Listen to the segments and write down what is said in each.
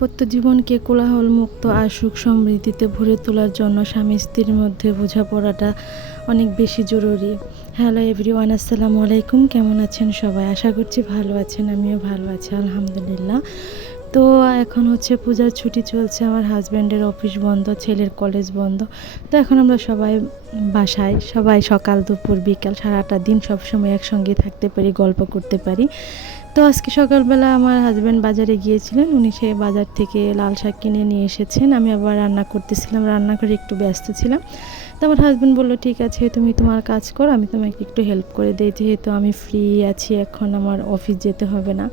দাম্পত্য জীবনকে কোলাহলমুক্ত আর সুখ সমৃদ্ধিতে ভরে তোলার জন্য স্বামী স্ত্রীর মধ্যে বোঝাপড়াটা অনেক বেশি জরুরি। হ্যালো এভরিওয়ান, আসসালামু আলাইকুম। কেমন আছেন সবাই? আশা করছি ভালো আছেন। আমিও ভালো আছি আলহামদুলিল্লাহ। তো এখন হচ্ছে পূজার ছুটি চলছে, আমার হাজব্যান্ডের অফিস বন্ধ, ছেলের কলেজ বন্ধ। তো এখন আমরা সবাই বাসায়, সবাই সকাল দুপুর বিকাল সারাটা দিন সবসময় একসঙ্গে থাকতে পারি, গল্প করতে পারি। তো আজকে সকালবেলা আমার হাজব্যান্ড বাজারে গিয়েছিলেন, উনি সে বাজার থেকে লাল শাক কিনে নিয়ে এসেছেন। আমি আবার রান্না করতেছিলাম, রান্নাঘরে একটু ব্যস্ত ছিলাম। তো আমার হাজব্যান্ড বললো, ঠিক আছে তুমি তোমার কাজ করো, আমি তোমাকে একটু হেল্প করে দিই, যেহেতু আমি ফ্রি আছি, এখন আমার অফিস যেতে হবে না।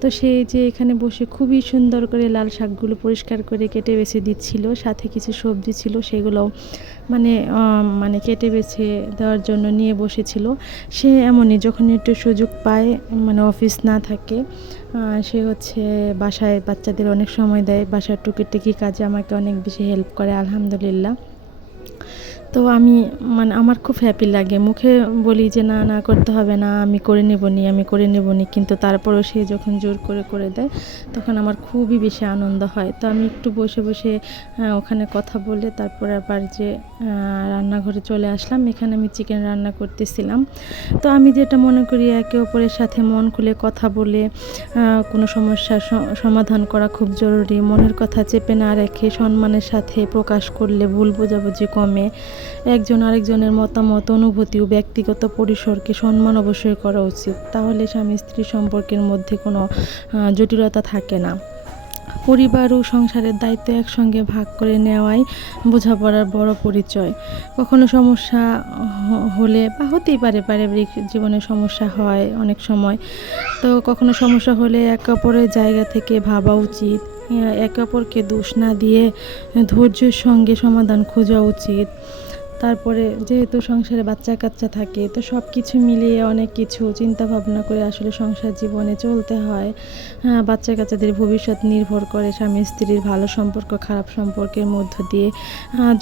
তো সেই যে এখানে বসে খুবই সুন্দর করে লাল শাকগুলো পরিষ্কার করে কেটে বেছে দিচ্ছিল, সাথে কিছু সবজি ছিল সেগুলো মানে কেটে বেছে দেওয়ার জন্য নিয়ে বসেছিল। সে এমনই যখন একটু সুযোগ পায়, মানে অফিস না থাকে, সে হচ্ছে বাসায় বাচ্চাদের অনেক সময় দেয়, বাসার টুকিটাকি কাজে আমাকে অনেক বেশি হেল্প করে আলহামদুলিল্লাহ। তো আমি আমার খুব হ্যাপি লাগে, মুখে বলি যে না না করতে হবে না, আমি করে নেবনি, কিন্তু তারপরেও সে যখন জোর করে করে দেয় তখন আমার খুবই বেশি আনন্দ হয়। তো আমি একটু বসে বসে ওখানে কথা বলে তারপর আবার যে রান্নাঘরে চলে আসলাম। এখানে আমি চিকেন রান্না করতেছিলাম। তো আমি যেটা মনে করি, একে অপরের সাথে মন খুলে কথা বলে কোনো সমস্যার সমাধান করা খুব জরুরি। মনের কথা চেপে না রেখে সম্মানের সাথে প্রকাশ করলে ভুল বোঝাবুঝি কমে। একজন আরেকজনের মতামত, অনুভূতি ও ব্যক্তিগত পরিসরকে সম্মান অবশ্যই করা উচিত, তাহলে স্বামী স্ত্রী সম্পর্কের মধ্যে কোনো জটিলতা থাকে না। পরিবার ও সংসারের দায়িত্ব একসঙ্গে ভাগ করে নেওয়াই বোঝাপড়ার বড় পরিচয়। কখনো সমস্যা হলে বা হতেই পারে, পারিবারিক জীবনে সমস্যা হয় অনেক সময়, তো কখনো সমস্যা হলে একে অপরের জায়গা থেকে ভাবা উচিত, একে অপরকে দোষ না দিয়ে ধৈর্যের সঙ্গে সমাধান খোঁজা উচিত। তারপরে যেহেতু সংসারে বাচ্চা কাচ্চা থাকে, তো সব কিছু মিলিয়ে অনেক কিছু চিন্তা ভাবনা করে আসলে সংসার জীবনে চলতে হয়। বাচ্চা কাচ্চাদের ভবিষ্যৎ নির্ভর করে স্বামী স্ত্রীর ভালো সম্পর্ক খারাপ সম্পর্কের মধ্য দিয়ে।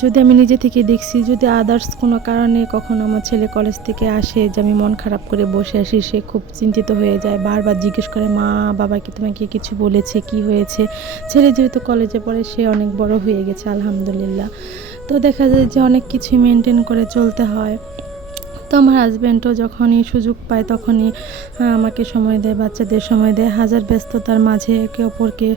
যদি আমি নিজে থেকে দেখছি, যদি আদার্স কোনো কারণে কখনো আমার ছেলে কলেজ থেকে আসে, যে আমি মন খারাপ করে বসে আসি, সে খুব চিন্তিত হয়ে যায়, বারবার জিজ্ঞেস করে, মা বাবা কি তোমাকে কিছু বলেছে, কি হয়েছে? ছেলে যেহেতু কলেজে পড়ে, সে অনেক বড় হয়ে গেছে আলহামদুলিল্লাহ। তো দেখা যায় যে অনেক কিছুই মেনটেন করে চলতে হয়। তো আমার হাজব্যান্ডও যখনই সুযোগ পায় তখনই আমাকে সময় দেয়, বাচ্চাদের সময় দেয়। হাজার ব্যস্ততার মাঝে একে অপরকে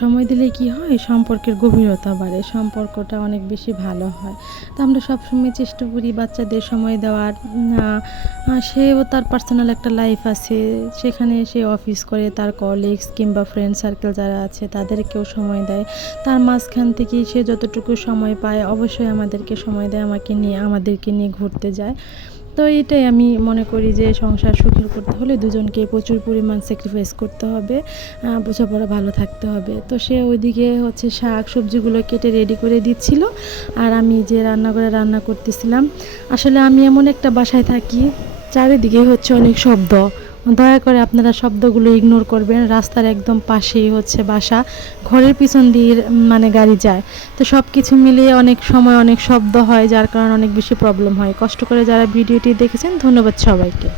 সময় দিলে কি হয়, সম্পর্কের গভীরতা বাড়ে, সম্পর্কটা অনেক বেশি ভালো হয়। তো আমরা সবসময় চেষ্টা করি বাচ্চাদের সময় দেওয়ার। সেও তার পার্সোনাল একটা লাইফ আছে, সেখানে সে অফিস করে, তার কলিগস কিংবা ফ্রেন্ড সার্কেল যারা আছে তাদেরকেও সময় দেয়। তার মাঝখান থেকেই সে যতটুকু সময় পায় অবশ্যই আমাদেরকে সময় দেয়, আমাদেরকে নিয়ে ঘুরতে যায়। তো এটাই আমি মনে করি যে সংসার সুখের করতে হলে দুজনকে প্রচুর পরিমাণ স্যাক্রিফাইস করতে হবে, বোঝাপড়া ভালো থাকতে হবে। তো সে ওইদিকে হচ্ছে শাক সবজিগুলো কেটে রেডি করে দিচ্ছিল, আর আমি যে রান্নাঘরে রান্না করতেছিলাম। আসলে আমি এমন একটা বাসায় থাকি, চারিদিকে হচ্ছে অনেক শব্দ, দয়া করে আপনারা শব্দগুলো ইগনোর করবেন। রাস্তার একদম পাশেই হচ্ছে বাসা, ঘরের পিছন দিয়ে গাড়ি যায়। তো সব কিছু মিলিয়ে অনেক সময় অনেক শব্দ হয়, যার কারণে অনেক বেশি প্রবলেম হয়। কষ্ট করে যারা ভিডিওটি দেখেছেন, ধন্যবাদ সবাইকে।